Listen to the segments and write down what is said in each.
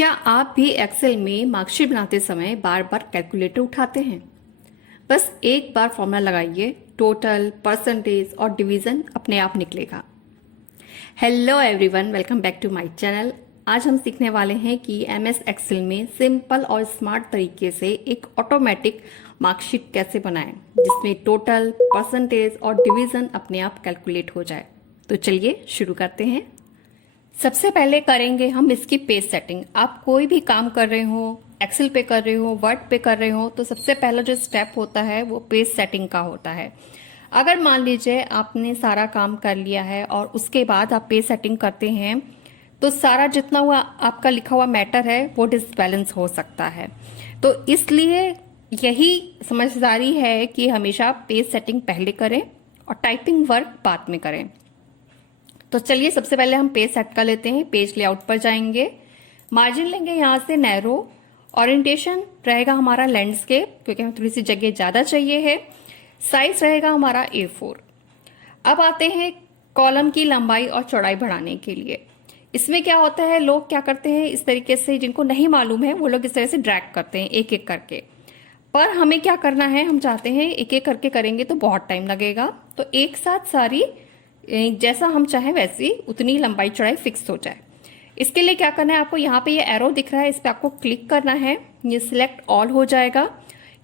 क्या आप भी एक्सेल में मार्कशीट बनाते समय बार बार कैलकुलेटर उठाते हैं? बस एक बार फॉर्मूला लगाइए, टोटल, परसेंटेज और डिवीजन अपने आप निकलेगा। Hello everyone, welcome back to my channel. आज हम सीखने वाले हैं कि एमएस एक्सेल में सिंपल और स्मार्ट तरीके से एक ऑटोमेटिक मार्कशीट कैसे बनाएं जिसमें टोटल, परसेंटेज और डिवीजन अपने आप कैलकुलेट हो जाए। तो चलिए शुरू करते हैं। सबसे पहले करेंगे हम इसकी पेज सेटिंग। आप कोई भी काम कर रहे हो, एक्सेल पे कर रहे हो, वर्ड पे कर रहे हो, तो सबसे पहला जो स्टेप होता है वो पेज सेटिंग का होता है। अगर मान लीजिए आपने सारा काम कर लिया है और उसके बाद आप पेज सेटिंग करते हैं तो सारा जितना हुआ आपका लिखा हुआ मैटर है वो डिसबैलेंस हो सकता है। तो इसलिए यही समझदारी है कि हमेशा पेज सेटिंग पहले करें और टाइपिंग वर्क बाद में करें। तो चलिए सबसे पहले हम पेज सेट कर लेते हैं। पेज लेआउट पर जाएंगे, मार्जिन लेंगे यहाँ से नैरो, ओरिएंटेशन रहेगा हमारा लैंडस्केप क्योंकि हमें थोड़ी सी जगह ज़्यादा चाहिए है, साइज रहेगा हमारा A4। अब आते हैं कॉलम की लंबाई और चौड़ाई बढ़ाने के लिए। इसमें क्या होता है, लोग क्या करते हैं इस तरीके से, जिनको नहीं मालूम है वो लोग इस तरह से ड्रैग करते हैं एक एक करके। पर हमें क्या करना है, हम चाहते हैं एक एक करके करेंगे तो बहुत टाइम लगेगा, तो एक साथ सारी जैसा हम चाहें वैसी उतनी लंबाई चौड़ाई फिक्स हो जाए। इसके लिए क्या करना है, आपको यहाँ पे ये एरो दिख रहा है, इस पर आपको क्लिक करना है, ये सिलेक्ट ऑल हो जाएगा।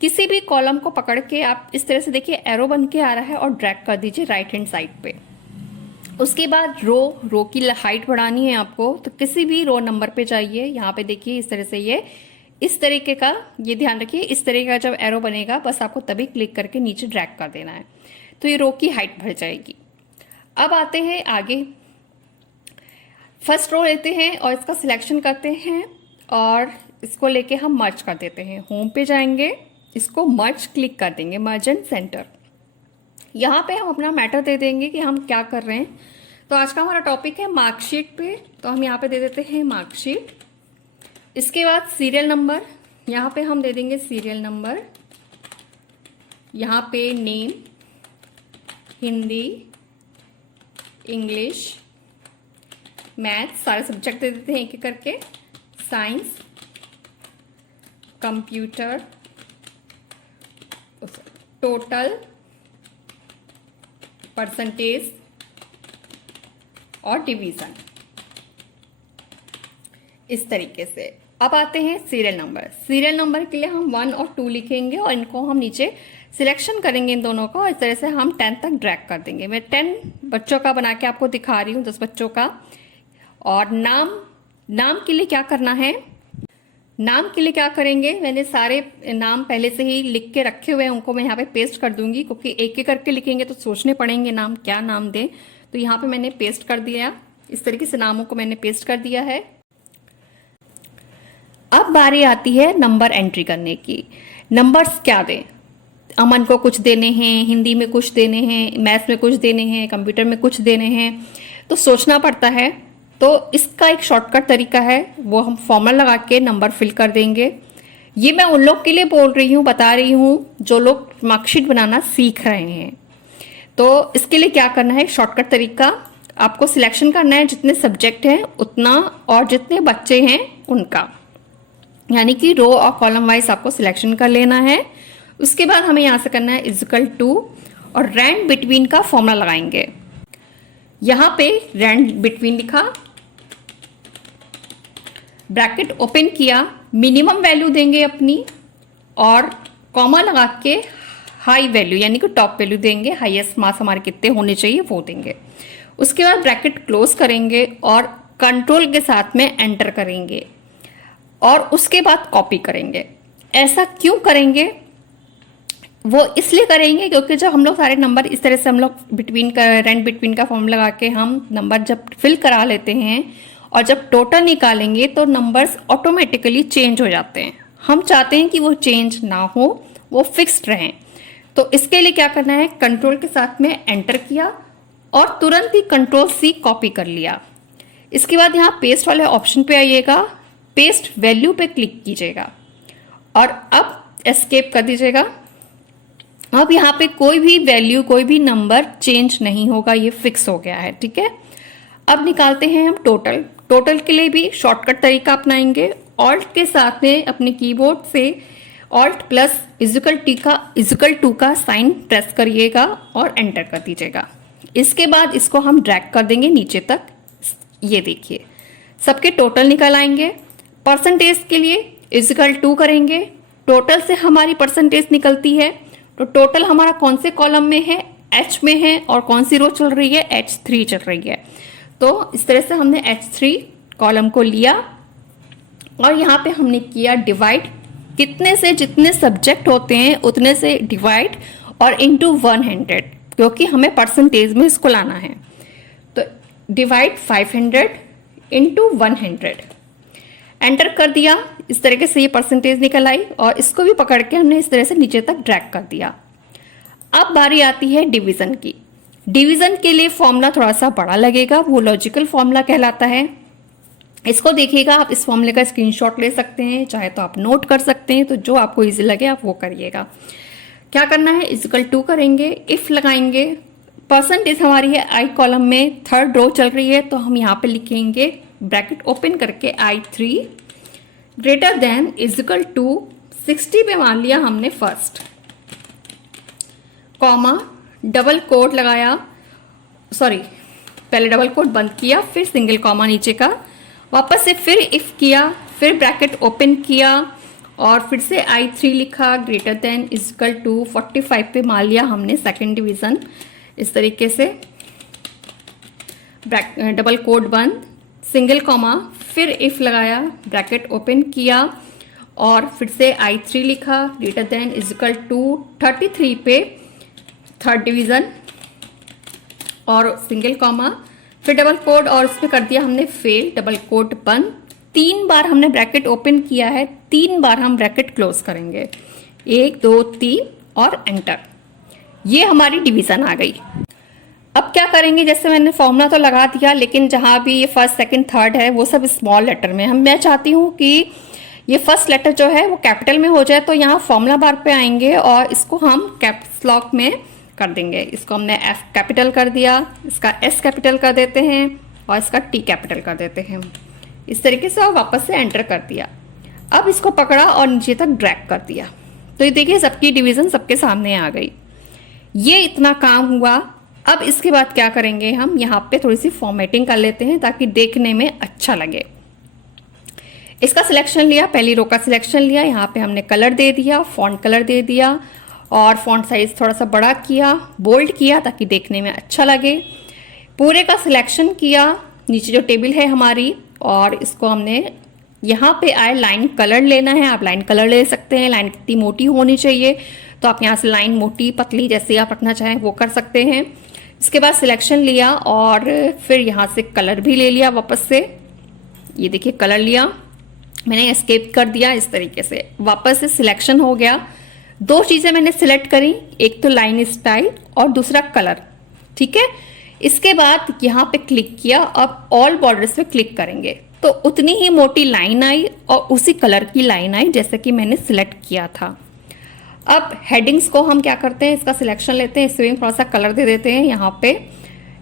किसी भी कॉलम को पकड़ के आप इस तरह से देखिए एरो बन के आ रहा है और ड्रैग कर दीजिए राइट हैंड साइड पे। उसके बाद रो की हाइट बढ़ानी है आपको, तो किसी भी रो नंबर पे जाइए, यहाँ पे देखिए इस तरह से ये इस तरीके का, ये ध्यान रखिए इस तरीके का जब एरो बनेगा बस आपको तभी क्लिक करके नीचे ड्रैग कर देना है, तो ये रो की हाइट बढ़ जाएगी। अब आते हैं आगे, फर्स्ट रो लेते हैं और इसका सिलेक्शन करते हैं और इसको लेके हम मर्ज कर देते हैं। होम पे जाएंगे, इसको मर्ज क्लिक कर देंगे, मर्ज एंड सेंटर। यहाँ पे हम अपना मैटर दे देंगे कि हम क्या कर रहे हैं। तो आज का हमारा टॉपिक है मार्कशीट पे, तो हम यहाँ पे दे देते हैं मार्कशीट। इसके बाद सीरियल नंबर, यहाँ पे हम दे देंगे सीरियल नंबर। यहाँ पे नेम, हिंदी, इंग्लिश, मैथ, सारे सब्जेक्ट दे देते हैं एक एक करके, साइंस, कंप्यूटर, टोटल, परसेंटेज और डिवीजन, इस तरीके से। अब आते हैं सीरियल नंबर। सीरियल नंबर के लिए हम 1 और 2 लिखेंगे और इनको हम नीचे सिलेक्शन करेंगे इन दोनों को, इस तरह से हम 10 तक ड्रैग कर देंगे। मैं 10 बच्चों का बना के आपको दिखा रही हूँ, 10 बच्चों का। और नाम के लिए क्या करना है, नाम के लिए क्या करेंगे, मैंने सारे नाम पहले से ही लिख के रखे हुए हैं, उनको मैं यहाँ पे पेस्ट कर दूंगी क्योंकि एक एक करके लिखेंगे तो सोचने पड़ेंगे नाम, क्या नाम दें। तो यहाँ पे मैंने पेस्ट कर दिया, इस तरीके से नामों को मैंने पेस्ट कर दिया है। अब बारी आती है नंबर एंट्री करने की। नंबर्स क्या दें, अमन को कुछ देने हैं, हिंदी में कुछ देने हैं, मैथ्स में कुछ देने हैं, कंप्यूटर में कुछ देने हैं, तो सोचना पड़ता है। तो इसका एक शॉर्टकट तरीका है, वो हम फॉर्मूला लगा के नंबर फिल कर देंगे। ये मैं उन लोग के लिए बोल रही हूँ, बता रही हूँ जो लोग मार्कशीट बनाना सीख रहे हैं। तो इसके लिए क्या करना है, शॉर्टकट तरीका, आपको सिलेक्शन करना है जितने सब्जेक्ट हैं उतना और जितने बच्चे हैं उनका, यानी कि रो और कॉलम वाइज आपको सिलेक्शन कर लेना है। उसके बाद हमें यहाँ से करना है इक्वल टू और रैंड बिटवीन का फॉर्मूला लगाएंगे। यहाँ पे रैंड बिटवीन लिखा, ब्रैकेट ओपन किया, मिनिमम वैल्यू देंगे अपनी और कॉमा लगा के हाई वैल्यू यानी कि टॉप वैल्यू देंगे, हाईएस्ट मार्क्स हमारे कितने होने चाहिए वो देंगे। उसके बाद ब्रैकेट क्लोज करेंगे और कंट्रोल के साथ में एंटर करेंगे और उसके बाद कॉपी करेंगे। ऐसा क्यों करेंगे, वो इसलिए करेंगे क्योंकि जब हम लोग सारे नंबर इस तरह से हम लोग रैंड बिटवीन का फॉर्मूला लगा के हम नंबर जब फिल करा लेते हैं और जब टोटल निकालेंगे तो नंबर्स ऑटोमेटिकली चेंज हो जाते हैं। हम चाहते हैं कि वो चेंज ना हो, वो फिक्स्ड रहें। तो इसके लिए क्या करना है, कंट्रोल के साथ में एंटर किया और तुरंत ही कंट्रोल-C कॉपी कर लिया। इसके बाद यहाँ पेस्ट वाले ऑप्शन पे आइएगा, पेस्ट वैल्यू पे क्लिक कीजिएगा और अब एस्केप कर दीजिएगा। अब यहाँ पे कोई भी वैल्यू, कोई भी नंबर चेंज नहीं होगा, ये फिक्स हो गया है, ठीक है। अब निकालते हैं हम टोटल। टोटल के लिए भी शॉर्टकट तरीका अपनाएंगे ऑल्ट के साथ में अपने कीबोर्ड से ऑल्ट प्लस इक्वल टू का साइन प्रेस करिएगा और एंटर कर दीजिएगा। इसके बाद इसको हम ड्रैग कर देंगे नीचे तक। ये देखिए सबके टोटल निकल आएंगे। परसेंटेज के लिए इक्वल टू करेंगे, टोटल से हमारी परसेंटेज निकलती है, तो टोटल हमारा कौन से कॉलम में है, एच में है, और कौन सी रो चल रही है, H3 चल रही है। तो इस तरह से हमने H3 कॉलम को लिया और यहाँ पे हमने किया डिवाइड, कितने से जितने सब्जेक्ट होते हैं उतने से डिवाइड और इनटू 100, क्योंकि हमें परसेंटेज में इसको लाना है। तो डिवाइड 500 इनटू 100, एंटर कर दिया। इस तरीके से ये परसेंटेज निकल आई और इसको भी पकड़ के हमने इस तरह से नीचे तक ड्रैग कर दिया। अब बारी आती है डिवीजन की। डिवीजन के लिए फॉर्मूला थोड़ा सा बड़ा लगेगा, वो लॉजिकल फॉर्मूला कहलाता है। इसको देखिएगा, आप इस फॉर्मूले का स्क्रीनशॉट ले सकते हैं, चाहे तो आप नोट कर सकते हैं, तो जो आपको इजी लगे आप वो करिएगा। क्या करना है, इक्वल टू करेंगे, इफ लगाएंगे, परसेंटेज हमारी है आई कॉलम में, थर्ड रो चल रही है, तो हम यहाँ पे लिखेंगे ब्रैकेट ओपन करके I3 greater than equal to 60 पे मान लिया हमने फर्स्ट, कॉमा डबल कोट लगाया, सॉरी पहले डबल कोट बंद किया, फिर सिंगल कॉमा नीचे का, वापस से फिर इफ किया, फिर ब्रैकेट ओपन किया और फिर से I3 लिखा ग्रेटर देन इक्वल टू 45 पे मान लिया हमने सेकेंड डिवीजन। इस तरीके से डबल कोट बंद, सिंगल कॉमा, फिर इफ लगाया, ब्रैकेट ओपन किया और फिर से I3 लिखा ग्रेटर देन इक्वल टू 33 पे थर्ड डिवीजन और सिंगल कॉमा, फिर डबल कोड और उसमें कर दिया हमने फेल, डबल कोट बंद। 3 बार हमने ब्रैकेट ओपन किया है, 3 बार हम ब्रैकेट क्लोज करेंगे, 1 2 3 और एंटर। ये हमारी डिवीजन आ गई। अब क्या करेंगे, जैसे मैंने फॉर्मूला तो लगा दिया, लेकिन जहां भी ये फर्स्ट सेकंड थर्ड है वो सब स्मॉल लेटर में, मैं चाहती हूँ कि ये फर्स्ट लेटर जो है वो कैपिटल में हो जाए, तो यहाँ फॉर्मूला बार पे आएंगे और इसको हम कैप्स लॉक में कर देंगे। इसको हमने F कैपिटल कर दिया, इसका S कैपिटल कर देते हैं और इसका T कैपिटल कर देते हैं। इस तरीके से और वापस से एंटर कर दिया। अब इसको पकड़ा और नीचे तक ड्रैग कर दिया, तो ये देखिए सबकी डिवीजन सबके सामने आ गई। ये इतना काम हुआ। अब इसके बाद क्या करेंगे, हम यहाँ पे थोड़ी सी फॉर्मेटिंग कर लेते हैं ताकि देखने में अच्छा लगे। इसका सिलेक्शन लिया, पहली रो का सिलेक्शन लिया, यहाँ पे हमने कलर दे दिया, फॉन्ट कलर दे दिया और फॉन्ट साइज थोड़ा सा बड़ा किया, बोल्ड किया ताकि देखने में अच्छा लगे। पूरे का सिलेक्शन किया, नीचे जो टेबल है हमारी, और इसको हमने यहाँ पे आए लाइन कलर लेना है। आप लाइन कलर ले सकते हैं, लाइन कितनी मोटी होनी चाहिए तो आप यहाँ से लाइन मोटी पतली जैसे आप रखना चाहें वो कर सकते हैं। इसके बाद सिलेक्शन लिया और फिर यहाँ से कलर भी ले लिया वापस से। ये देखिए कलर लिया, मैंने एस्केप कर दिया। इस तरीके से वापस से सिलेक्शन हो गया। 2 चीज़ें मैंने सिलेक्ट करी, एक तो लाइन स्टाइल और दूसरा कलर, ठीक है। इसके बाद यहाँ पे क्लिक किया, अब ऑल बॉर्डर्स पे क्लिक करेंगे तो उतनी ही मोटी लाइन आई और उसी कलर की लाइन आई जैसे कि मैंने सिलेक्ट किया था। अब हेडिंग्स को हम क्या करते हैं, इसका सिलेक्शन लेते हैं, इसमें थोड़ा सा कलर दे देते हैं। यहाँ पे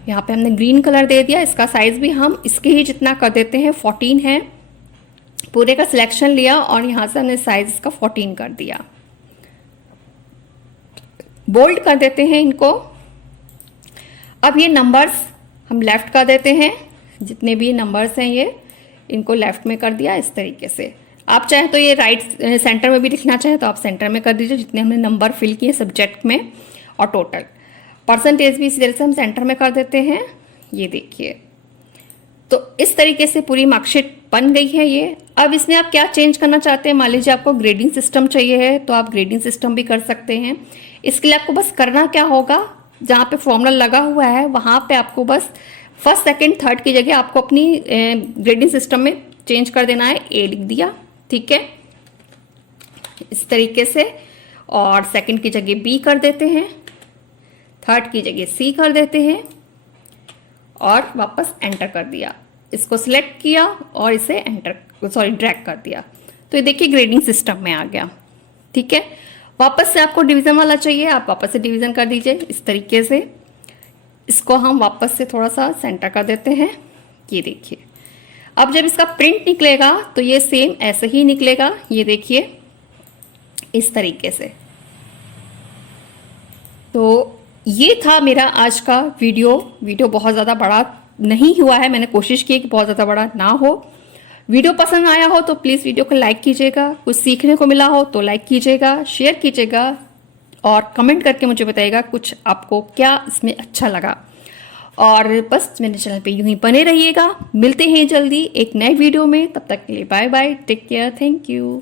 हमने ग्रीन कलर दे दिया। इसका साइज भी हम इसके ही जितना कर देते हैं, 14 है। पूरे का सिलेक्शन लिया और यहाँ से हमने साइज इसका 14 कर दिया। बोल्ड कर देते हैं इनको। अब ये नंबर्स हम लेफ्ट कर देते हैं, जितने भी नंबर्स हैं ये इनको लेफ्ट में कर दिया। इस तरीके से आप चाहे तो ये राइट सेंटर में भी लिखना चाहे तो आप सेंटर में कर दीजिए, जितने हमने नंबर फिल किए सब्जेक्ट में, और टोटल परसेंटेज भी इसी तरह से हम सेंटर में कर देते हैं। ये देखिए, तो इस तरीके से पूरी मार्कशीट बन गई है ये। अब इसमें आप क्या चेंज करना चाहते हैं, मान लीजिए आपको ग्रेडिंग सिस्टम चाहिए है तो आप ग्रेडिंग सिस्टम भी कर सकते हैं। इसके लिए आपको बस करना क्या होगा, जहाँ पे फॉर्मूला लगा हुआ है वहाँ पे आपको बस फर्स्ट सेकंड थर्ड की जगह आपको अपनी ग्रेडिंग सिस्टम में चेंज कर देना है। ए लिख दिया, ठीक है, इस तरीके से, और सेकंड की जगह बी कर देते हैं, थर्ड की जगह सी कर देते हैं और वापस एंटर कर दिया। इसको सिलेक्ट किया और इसे ड्रैग कर दिया, तो ये देखिए ग्रेडिंग सिस्टम में आ गया, ठीक है। वापस से आपको डिवीजन वाला चाहिए, आप वापस से डिवीजन कर दीजिए इस तरीके से। इसको हम वापस से थोड़ा सा सेंटर कर देते हैं। ये देखिए, अब जब इसका प्रिंट निकलेगा तो ये सेम ऐसे ही निकलेगा, ये देखिए इस तरीके से। तो ये था मेरा आज का वीडियो बहुत ज़्यादा बड़ा नहीं हुआ है, मैंने कोशिश की कि बहुत ज़्यादा बड़ा ना हो। वीडियो पसंद आया हो तो प्लीज़ वीडियो को लाइक कीजिएगा, कुछ सीखने को मिला हो तो लाइक कीजिएगा, शेयर कीजिएगा और कमेंट करके मुझे बताइएगा कुछ आपको क्या इसमें अच्छा लगा। और बस मेरे चैनल पे यूं ही बने रहिएगा। मिलते हैं जल्दी एक नए वीडियो में, तब तक के लिए bye bye, take care, thank you.